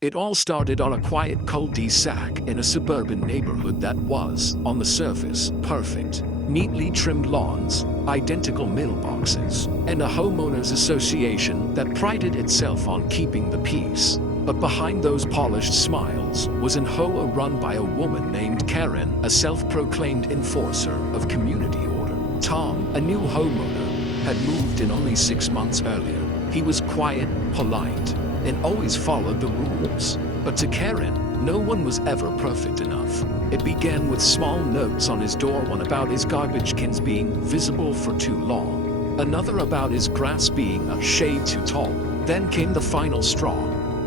It all started on a quiet cul-de-sac in a suburban neighborhood that was, on the surface, perfect. Neatly trimmed lawns, identical mailboxes, and a homeowners association that prided itself on keeping the peace. But behind those polished smiles was an HOA run by a woman named Karen, a self-proclaimed enforcer of community order. Tom, a new homeowner, had moved in only 6 months earlier. He was quiet, polite, and always followed the rules. But to Karen, no one was ever perfect enough. It began with small notes on his door, one about his garbage cans being visible for too long, another about his grass being a shade too tall. Then came the final straw,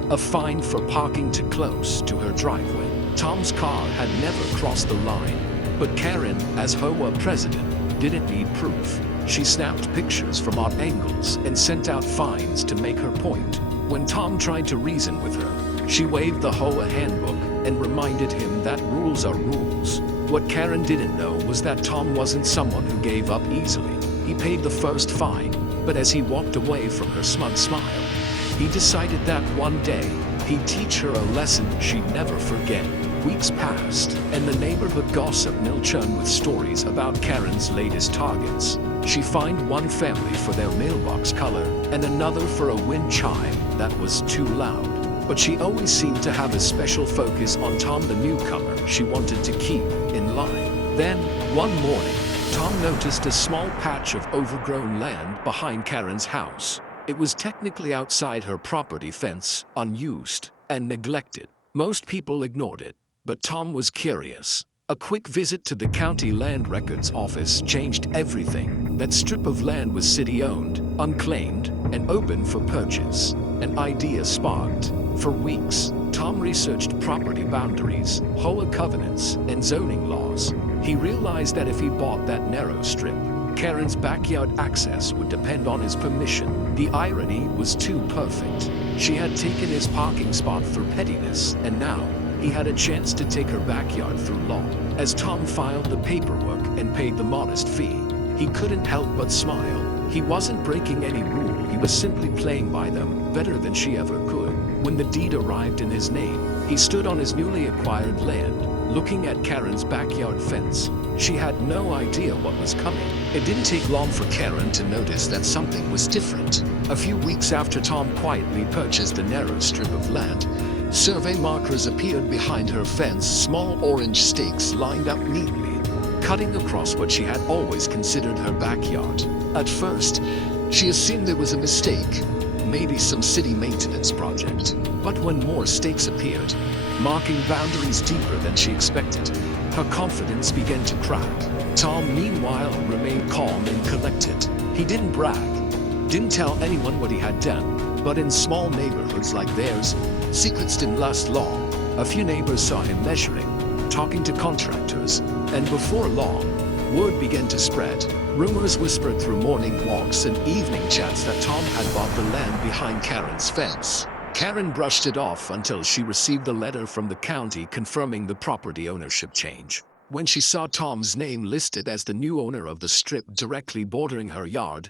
a fine for parking too close to her driveway. Tom's car had never crossed the line, but Karen, as HOA president, didn't need proof. She snapped pictures from odd angles and sent out fines to make her point. When Tom tried to reason with her, she waved the HOA handbook and reminded him that rules are rules. What Karen didn't know was that Tom wasn't someone who gave up easily. He paid the first fine, but as he walked away from her smug smile, he decided that one day he'd teach her a lesson she'd never forget. Weeks passed, and the neighborhood gossip mill churned with stories about Karen's latest targets. She fined one family for their mailbox color and another for a wind chime that was too loud. But she always seemed to have a special focus on Tom, the newcomer she wanted to keep in line. Then, one morning, Tom noticed a small patch of overgrown land behind Karen's house. It was technically outside her property fence, unused and neglected. Most people ignored it, but Tom was curious. A quick visit to the county land records office changed everything. That strip of land was city-owned, unclaimed, and open for purchase. An idea sparked. For weeks, Tom researched property boundaries, HOA covenants, and zoning laws. He realized that if he bought that narrow strip, Karen's backyard access would depend on his permission. The irony was too perfect. She had taken his parking spot for pettiness, and now he had a chance to take her backyard through law. As Tom filed the paperwork and paid the modest fee, he couldn't help but smile. He wasn't breaking any rule, he was simply playing by them better than she ever could. When the deed arrived in his name, he stood on his newly acquired land, looking at Karen's backyard fence. She had no idea what was coming. It didn't take long for Karen to notice that something was different. A few weeks after Tom quietly purchased the narrow strip of land, survey markers appeared behind her fence, small orange stakes lined up neatly, cutting across what she had always considered her backyard. At first, she assumed there was a mistake, maybe some city maintenance project. But when more stakes appeared, marking boundaries deeper than she expected, her confidence began to crack. Tom, meanwhile, remained calm and collected. He didn't brag, didn't tell anyone what he had done. But in small neighborhoods like theirs, secrets didn't last long. A few neighbors saw him measuring, talking to contractors, and before long, word began to spread. Rumors whispered through morning walks and evening chats that Tom had bought the land behind Karen's fence. Karen brushed it off until she received a letter from the county confirming the property ownership change. When she saw Tom's name listed as the new owner of the strip directly bordering her yard,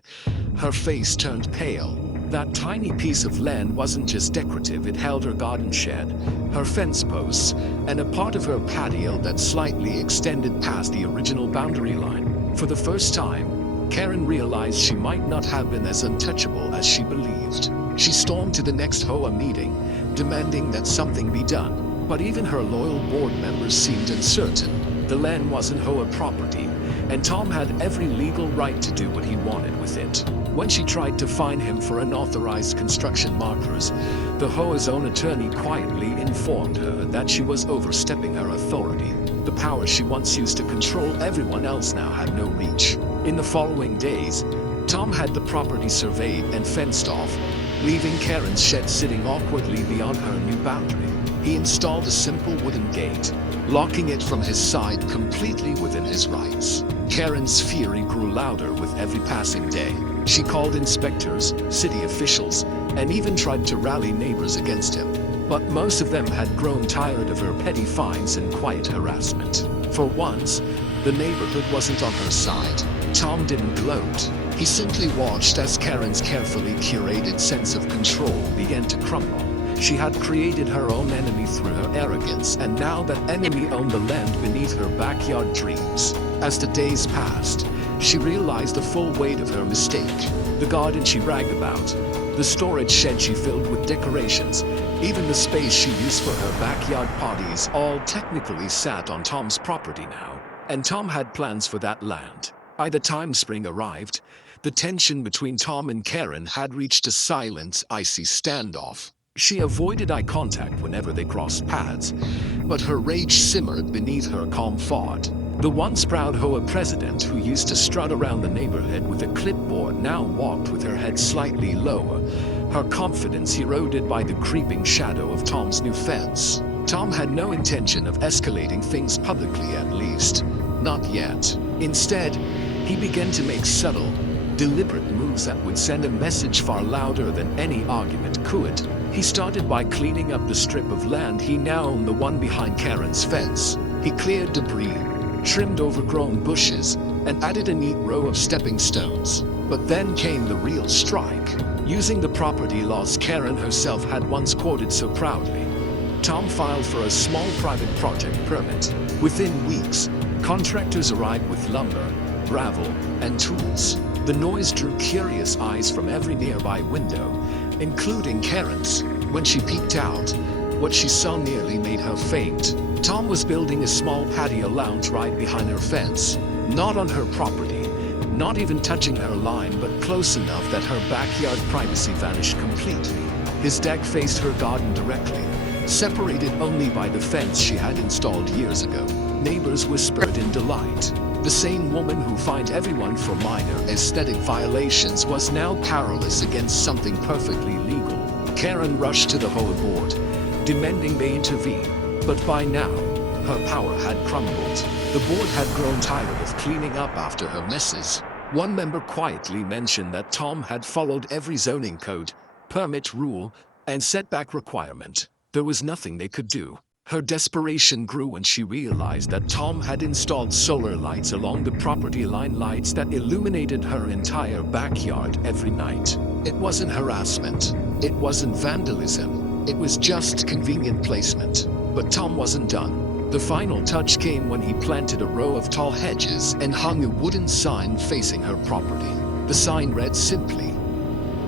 her face turned pale. That tiny piece of land wasn't just decorative, it held her garden shed, her fence posts, and a part of her patio that slightly extended past the original boundary line. For the first time, Karen realized she might not have been as untouchable as she believed. She stormed to the next HOA meeting, demanding that something be done. But even her loyal board members seemed uncertain. The land wasn't HOA property, and Tom had every legal right to do what he wanted with it. When she tried to fine him for unauthorized construction markers, the HOA's own attorney quietly informed her that she was overstepping her authority. The power she once used to control everyone else now had no reach. In the following days, Tom had the property surveyed and fenced off, leaving Karen's shed sitting awkwardly beyond her new boundary. He installed a simple wooden gate, locking it from his side completely within his rights. Karen's fury grew louder with every passing day. She called inspectors, city officials, and even tried to rally neighbors against him. But most of them had grown tired of her petty fines and quiet harassment. For once, the neighborhood wasn't on her side. Tom didn't gloat. He simply watched as Karen's carefully curated sense of control began to crumble. She had created her own enemy through her arrogance, and now that enemy owned the land beneath her backyard dreams. As the days passed, she realized the full weight of her mistake. The garden she bragged about, the storage shed she filled with decorations, even the space she used for her backyard parties all technically sat on Tom's property now. And Tom had plans for that land. By the time spring arrived, the tension between Tom and Karen had reached a silent, icy standoff. She avoided eye contact whenever they crossed paths, but her rage simmered beneath her calm thought. The once proud HOA president who used to strut around the neighborhood with a clipboard now walked with her head slightly lower, her confidence eroded by the creeping shadow of Tom's new fence. Tom had no intention of escalating things publicly, at least. Not yet. Instead, he began to make subtle, deliberate moves that would send a message far louder than any argument could. He started by cleaning up the strip of land he now owned, the one behind Karen's fence. He cleared debris, trimmed overgrown bushes, and added a neat row of stepping stones. But then came the real strike. Using the property laws Karen herself had once quoted so proudly, Tom filed for a small private project permit. Within weeks, contractors arrived with lumber, gravel, and tools. The noise drew curious eyes from every nearby window, including Karen's. When she peeked out, what she saw nearly made her faint. Tom was building a small patio lounge right behind her fence, not on her property, not even touching her line, but close enough that her backyard privacy vanished completely. His deck faced her garden directly, separated only by the fence she had installed years ago. Neighbors whispered in delight. The same woman who fined everyone for minor aesthetic violations was now powerless against something perfectly legal. Karen rushed to the HOA board, demanding they intervene, but by now, her power had crumbled. The board had grown tired of cleaning up after her messes. One member quietly mentioned that Tom had followed every zoning code, permit rule, and setback requirement. There was nothing they could do. Her desperation grew when she realized that Tom had installed solar lights along the property line, lights that illuminated her entire backyard every night. It wasn't harassment. It wasn't vandalism. It was just convenient placement. But Tom wasn't done. The final touch came when he planted a row of tall hedges and hung a wooden sign facing her property. The sign read simply,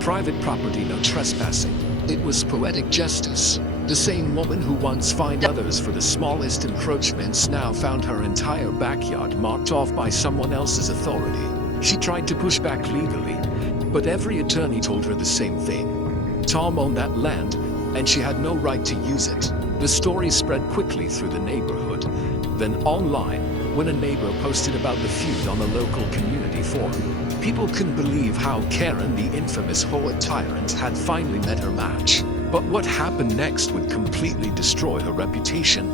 "Private property, no trespassing." It was poetic justice. The same woman who once fined others for the smallest encroachments now found her entire backyard marked off by someone else's authority. She tried to push back legally, but every attorney told her the same thing. Tom owned that land, and she had no right to use it. The story spread quickly through the neighborhood, then online, when a neighbor posted about the feud on the local community forum. People couldn't believe how Karen, the infamous HOA tyrant, had finally met her match. But what happened next would completely destroy her reputation,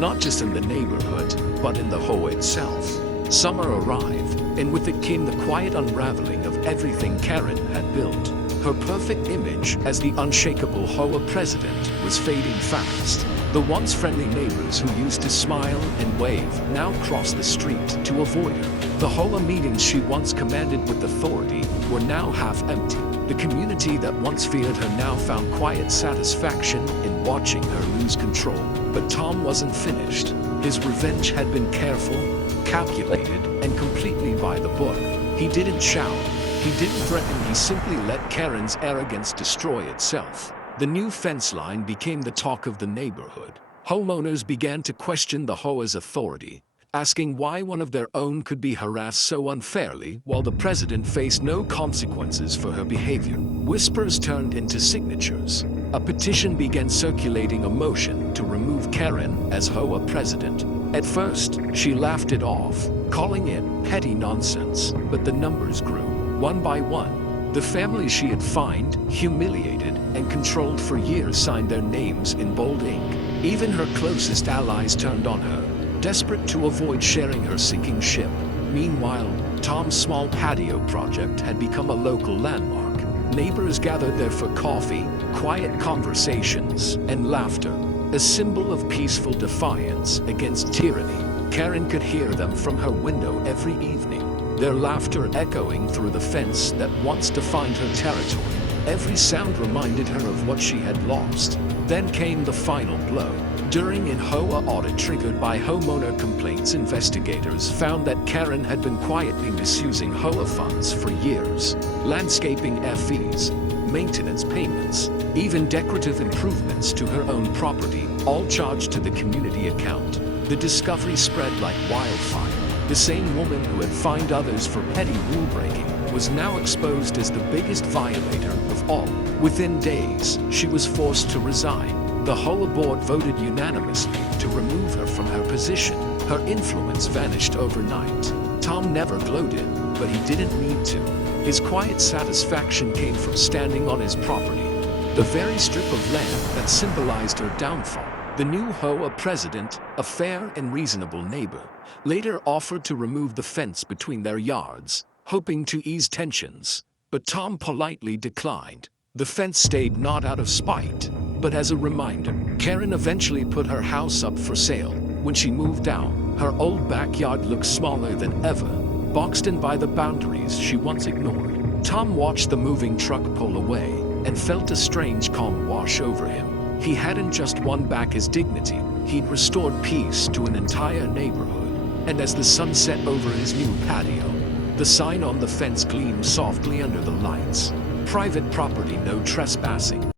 not just in the neighborhood, but in the HOA itself. Summer arrived, and with it came the quiet unraveling of everything Karen had built. Her perfect image as the unshakable HOA president was fading fast. The once friendly neighbors who used to smile and wave now crossed the street to avoid her. The HOA meetings she once commanded with authority were now half empty. The community that once feared her now found quiet satisfaction in watching her lose control. But Tom wasn't finished. His revenge had been careful, calculated, and completely by the book. He didn't shout. He didn't threaten. He simply let Karen's arrogance destroy itself. The new fence line became the talk of the neighborhood. Homeowners began to question the HOA's authority, asking why one of their own could be harassed so unfairly while the president faced no consequences for her behavior. Whispers turned into signatures. A petition began circulating, a motion to remove Karen as HOA president. At first, she laughed it off, calling it petty nonsense, but the numbers grew. One by one, the families she had fined, humiliated, and controlled for years signed their names in bold ink. Even her closest allies turned on her, desperate to avoid sharing her sinking ship. Meanwhile, Tom's small patio project had become a local landmark. Neighbors gathered there for coffee, quiet conversations, and laughter, a symbol of peaceful defiance against tyranny. Karen could hear them from her window every evening, their laughter echoing through the fence that once defined her territory. Every sound reminded her of what she had lost. Then came the final blow. During an HOA audit triggered by homeowner complaints, investigators found that Karen had been quietly misusing HOA funds for years. Landscaping fees, maintenance payments, even decorative improvements to her own property, all charged to the community account. The discovery spread like wildfire. The same woman who had fined others for petty rule breaking was now exposed as the biggest violator of all. Within days, she was forced to resign. The HOA board voted unanimously to remove her from her position. Her influence vanished overnight. Tom never gloated, but he didn't need to. His quiet satisfaction came from standing on his property, the very strip of land that symbolized her downfall. The new HOA president, a fair and reasonable neighbor, later offered to remove the fence between their yards, hoping to ease tensions. But Tom politely declined. The fence stayed not out of spite, but as a reminder. Karen eventually put her house up for sale. When she moved out, her old backyard looked smaller than ever, boxed in by the boundaries she once ignored. Tom watched the moving truck pull away and felt a strange calm wash over him. He hadn't just won back his dignity, he'd restored peace to an entire neighborhood. And as the sun set over his new patio, the sign on the fence gleamed softly under the lights. Private property, no trespassing.